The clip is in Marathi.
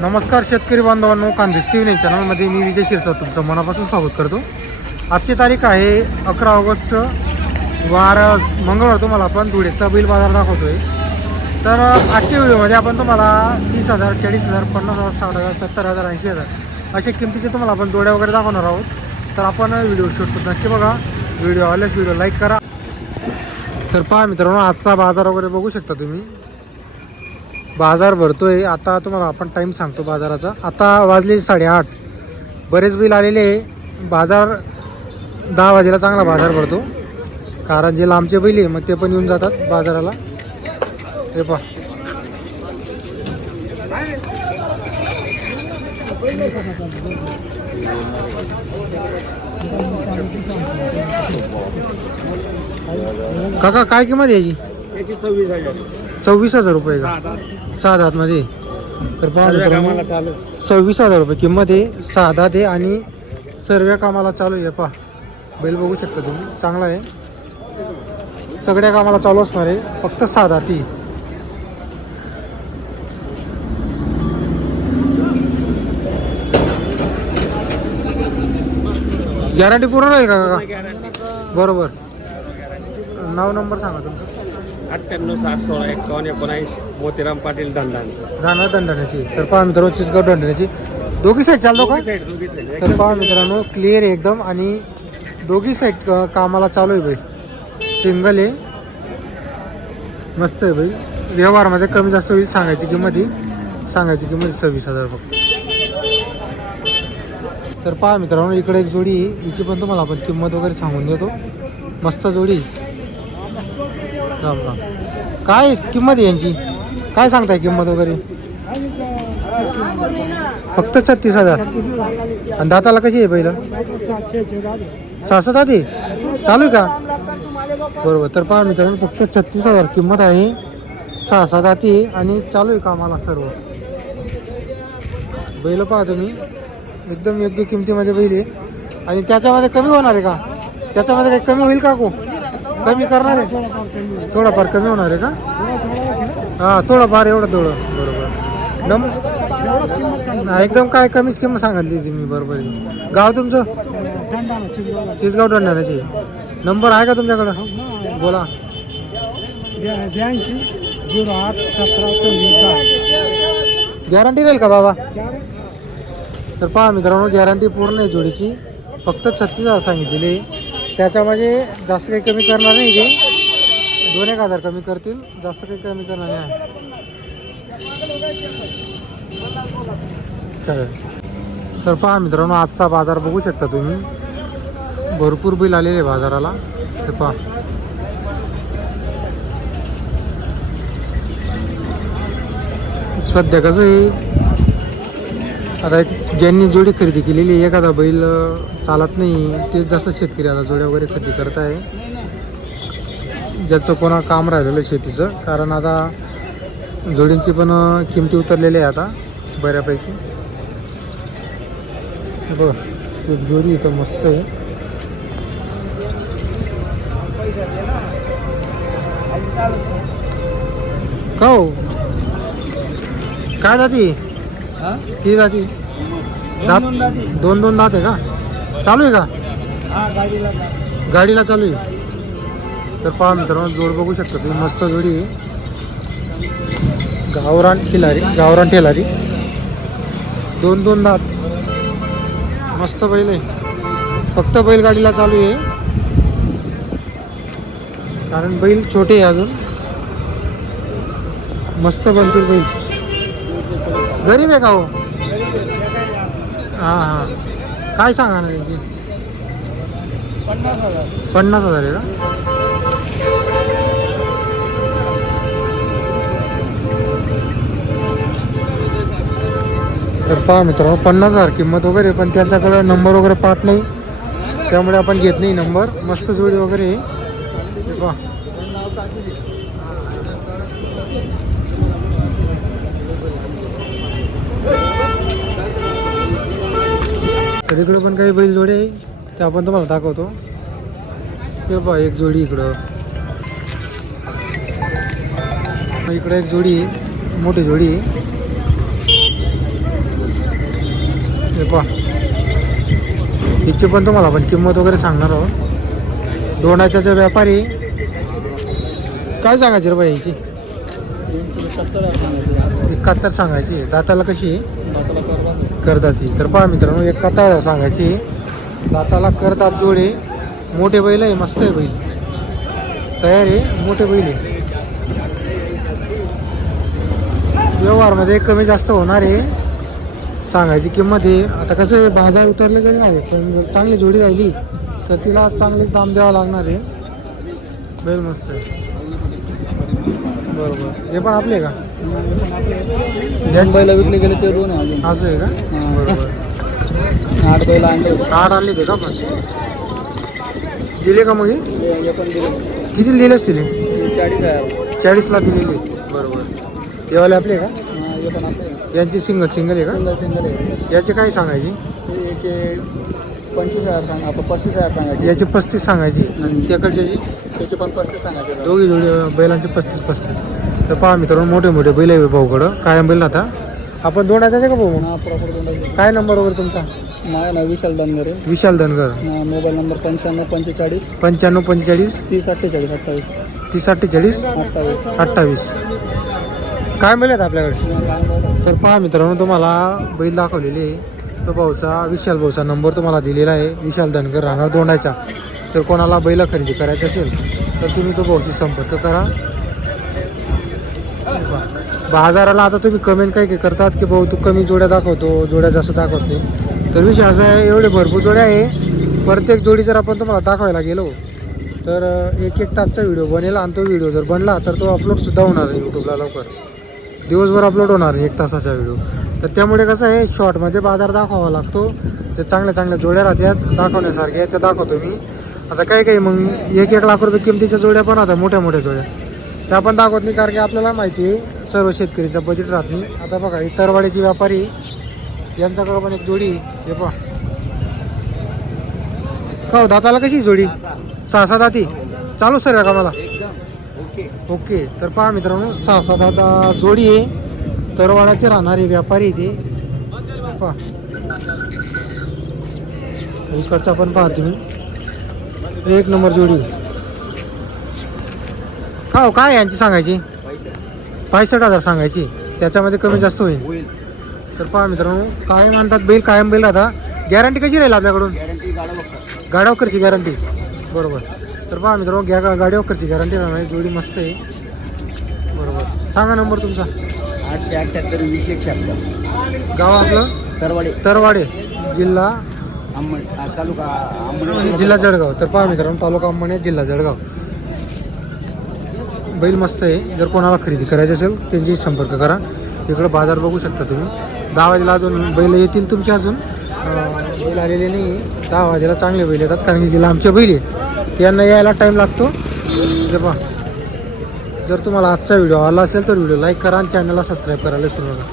नमस्कार शेतकरी बांधवांनो, कांदेश टी व्ही चॅनलमध्ये मी विजय शिरसाट तुमचं मनापासून स्वागत करतो. आजची तारीख आहे 11 ऑगस्ट, वार मंगळवार. तुम्हाला आपण धुळेचा बैल बाजार दाखवतोय. तर आजच्या व्हिडिओमध्ये आपण तुम्हाला 30,000, 40,000, 50,000, 60,000, 70,000, 80,000 अशा किमतीचे तुम्हाला आपण जोड्या वगैरे दाखवणार आहोत. तर आपण व्हिडिओ शूट करतो, नक्की बघा. व्हिडिओ आल्यास व्हिडिओ लाईक करा. तर पहा मित्रांनो, आजचा बाजार वगैरे बघू शकता तुम्ही. बाजार भरतोय आता. तुम्हाला आपण टाईम सांगतो बाजाराचा. आता वाजले 8:30. बरेच बैल आलेले आहे. बाजार 10 वाजेला चांगला बाजार भरतो, कारण जे लांबचे बैल आहे मग ते पण येऊन जातात बाजाराला. हे पहा, काका काय किंमत आहे याची? 26,000 रुपये का? 6 दातमध्ये. तर पहा 26,000 रुपये किंमत आहे. 6 दात आहे आणि सर्व कामाला चालू आहे. पहा बैल बघू शकता तुम्ही, चांगला आहे. सगळ्या कामाला चालू असणार आहे, फक्त 6 दाती. गॅरंटी पूर्ण राहील का काका? बरोबर. नाव नंबर सांगा तुमचं. 98 मोतीराम पाटील राणा दंडाण्याची. तर पहा मित्रांनो, चिसगाव दंडाण्याची दोघी साईड चालतो का? तर पहा मित्रांनो, क्लिअर आहे एकदम आणि दोघी साईड कामाला चालू आहे. बाई सिंगल आहे, मस्त आहे बाई. व्यवहारमध्ये कमी जास्त होईल. सांगायची किंमत 26,000 फक्त. तर पहा मित्रांनो, इकडे एक जोडी आहे. हिची पण तुम्हाला आपण किंमत वगैरे सांगून देतो. मस्त जोडी. राम राम. काय किंमत आहे यांची? काय सांगताय किंमत वगैरे? फक्त 36,000. आणि दाताला कशी आहे पहिलं? 6 दाती चालू आहे का? बरोबर. तर पहा मित्रांनो, फक्त 36,000 किंमत आहे. 6 दाती आणि चालू आहे कामाला सर्व. बैल पहा तुम्ही, एकदम योग्य किमतीमध्ये बैल आहे. आणि त्याच्यामध्ये कमी होणार आहे का? त्याच्यामध्ये काही कमी होईल का? कमी करणार आहे? थोडाफार कमी होणार आहे का? हां, थोडंफार, एवढं थोडं. बरोबर. एकदम काय कमीच किंमत सांगितली ती मी. बरोबर आहे. गाव तुमचं? चिसगाव दंडाण्याची. नंबर आहे का तुमच्याकडं? बोला. गॅरंटी राहील का बाबा? तर पहा मित्रांनो, गॅरंटी पूर्ण आहे जोडीची. फक्त 36,000 सांगितलेली. त्याच्यामध्ये जास्त काही कमी करणार नाही. ते 2-1 कमी करतील, जास्त काही कमी करणार नाही. चालेल. तर पहा मित्रांनो, आजचा बाजार बघू शकता तुम्ही. भरपूर बैल आलेले बाजाराला. हे पहा, सध्या कसं आहे, आता ज्यांनी जोडी खरेदी केलेली, एखादा बैल चालत नाही, तेच जास्त शेतकरी आता जोड्या वगैरे खरेदी करत आहे. ज्याचं कोणा काम राहिलेलं आहे शेतीचं, कारण आता जोडींची पण किमती उतरलेली आहे आता बऱ्यापैकी. बघ, एक जोडी इथं मस्त आहे. का हो, काय जाती? ती जाती दात 2 दात आहे का? चालू आहे का? गाडीला चालू आहे. तर पहा मित्रांनो, जोड बघू शकता तुम्ही, मस्त जोडी आहे. गावरान ठेलारी 2 दात. मस्त बैल आहे. फक्त बैलगाडीला चालू आहे, कारण बैल छोटे आहे अजून. मस्त बनतील बैल. गरीब आहे का हो? हां. काय सांगा ना त्यांची? 50,000 आहे का? तर पहा मित्रांनो, 50,000 किंमत वगैरे. पण त्यांच्याकडे नंबर वगैरे पाहत नाही, त्यामुळे आपण घेत नाही नंबर. मस्त जोडी वगैरे पहा. तर इकडे पण काही बैल जोडे आहे, ते आपण तुम्हाला दाखवतो. हे पहा, एक जोडी इकडं. इकडे एक जोडी, मोठी जोडी. हे पहा, हिची पण तुम्हाला आपण किंमत वगैरे सांगणार आहोत. दोंडाच्याचे व्यापारी काय सांगायची रे बाई याची? 71 सांगायची. दाताला कशी करतात ती? तर पहा मित्रांनो, 71 सांगायची. दाताला करतात जोडे. मोठे बैल आहे, मस्त आहे बैल, तयार आहे, मोठे बैल आहे. व्यवहारमध्ये कमी जास्त होणार आहे. सांगायची किंमत आहे. आता कसं आहे, बाजार उतरले तरी नाही, पण जर चांगली जोडी राहिली तर तिला चांगले दाम द्यावं लागणार आहे. बैल मस्त आहे. बरोबर. हे पण आपले का? बैल विकले गेले ते 2 आहे अजून. असं आहे का? बरोबर. 8 बैल आणले होते. 8 आणले ते का पण? दिले का मग हे? हे पण दिले. किती दिलेच दिले? 40,000. 40ला दिलेले. बरोबर. तेवाले आपले का? हे पण आपले यांची सिंगल आहे का? सिंगल आहे. याचे काय सांगायची? याचे 25,000 सांग, आपण 35,000 सांगायचे. याचे 35 सांगायची. आणि त्याकडच्याची त्याचे पण 35 सांगायचे. दोघी जोडी बैलांचे 35. तर पहा मित्रांनो, मोठे मोठे बैल आहे भाऊकडं. कायम बैल आता आपण दोंडाचा आहे का भाऊ? हा, प्रॉपर 2. काय नंबर वगैरे तुमचा? माझा नाव विशाल दानगरे. विशाल धनगर. Mobile number 9545 9545 30 48 28. 30 48 28. काय बैल आहेत आपल्याकडे? तर पहा मित्रांनो, तुम्हाला बैल दाखवलेले आहे. तो भाऊचा, विशाल भाऊचा नंबर तुम्हाला दिलेला आहे. विशाल धनगर, राहणार दोंडाचा. तर कोणाला बैल खरेदी करायचं असेल तर तुम्ही तो भाऊशी संपर्क करा. बाजाराला आता तुम्ही कमेंट काय करतात की भाऊ तू कमी जोड्या दाखवतो, जोड्या जास्त दाखवते. तर विषय असा आहे, एवढे भरपूर जोड्या आहे. प्रत्येक जोडी जर आपण तुम्हाला दाखवायला गेलो तर 1-1 तासचा व्हिडिओ बनेल. आणि तो व्हिडिओ जर बनला तर तो अपलोडसुद्धा होणार आहे यूट्यूबला लवकर. दिवसभर अपलोड होणार आहे 1 तासाचा व्हिडिओ. तर त्यामुळे कसं आहे, शॉर्टमध्ये बाजार दाखवावा लागतो. जे चांगल्या जोड्या राहतात दाखवण्यासारख्या त्या दाखवतो मी. आता काही मग 1-1 लाख रुपये किमतीच्या जोड्या पण आता मोठ्या जोड्या त्या पण दाखवत नाही, कारण की आपल्याला माहिती आहे सर्व शेतकरीचा बजेट राहत नाही. आता बघा, ही तरवाडीची व्यापारी, यांच्याकडं पण एक जोडी. हे पहा का हो, दाताला कशी जोडी? 6 दाती चालू सर का मला? ओके. तर पहा मित्रांनो, 6 दाता जोडी आहे. तरवाडाचे राहणारे व्यापारी ते पहा. इकडचा पण पहा तुम्ही, 1 नंबर जोडी. का हो, काय यांची सांगायची? 65,000 सांगायची. त्याच्यामध्ये कमी जास्त होईल. तर पहा मित्रांनो, काय म्हणतात बैल, कायम बैल. आता गॅरंटी कशी राहील आपल्याकडून? गाड्यावरची गॅरंटी. बरोबर. तर पहा मित्रांनो, गाड्यावरची गॅरंटी राहणार. जोडी मस्त आहे. बरोबर. सांगा नंबर तुमचा. 878 20 गाव आपलं? तरवाडे. जिल्हा तालुका आणि जिल्हा जळगाव. तर पहा मित्रांनो, तालुका अंमणे, जिल्हा जळगाव. बैल मस्त आहे. जर कोणाला खरेदी करायची असेल त्यांची संपर्क करा. इकडं बाजार बघू शकता तुम्ही. 10 वाजेला अजून बैल येतील तुमचे. अजून बैल आलेले नाही. 10 वाजेला चांगले बैल येतात, कारण की जिल्हा आमचे बैल आहे त्यांना यायला टाईम लागतो. ते पहा. जर तुम्हाला आजचा व्हिडिओ आला असेल तर व्हिडिओ लाईक करा आणि चॅनलला सबस्क्राईब करायला विसरू नका.